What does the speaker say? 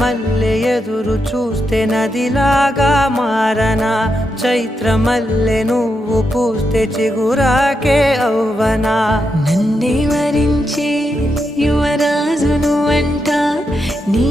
మల్లె ఎదురు చూస్తే నదిలాగా మారనా, చైత్రమల్లె నువ్వు పూస్తే చిగురాకే అవ్వనా. నన్నే వరించే యువరాజును అంట నీ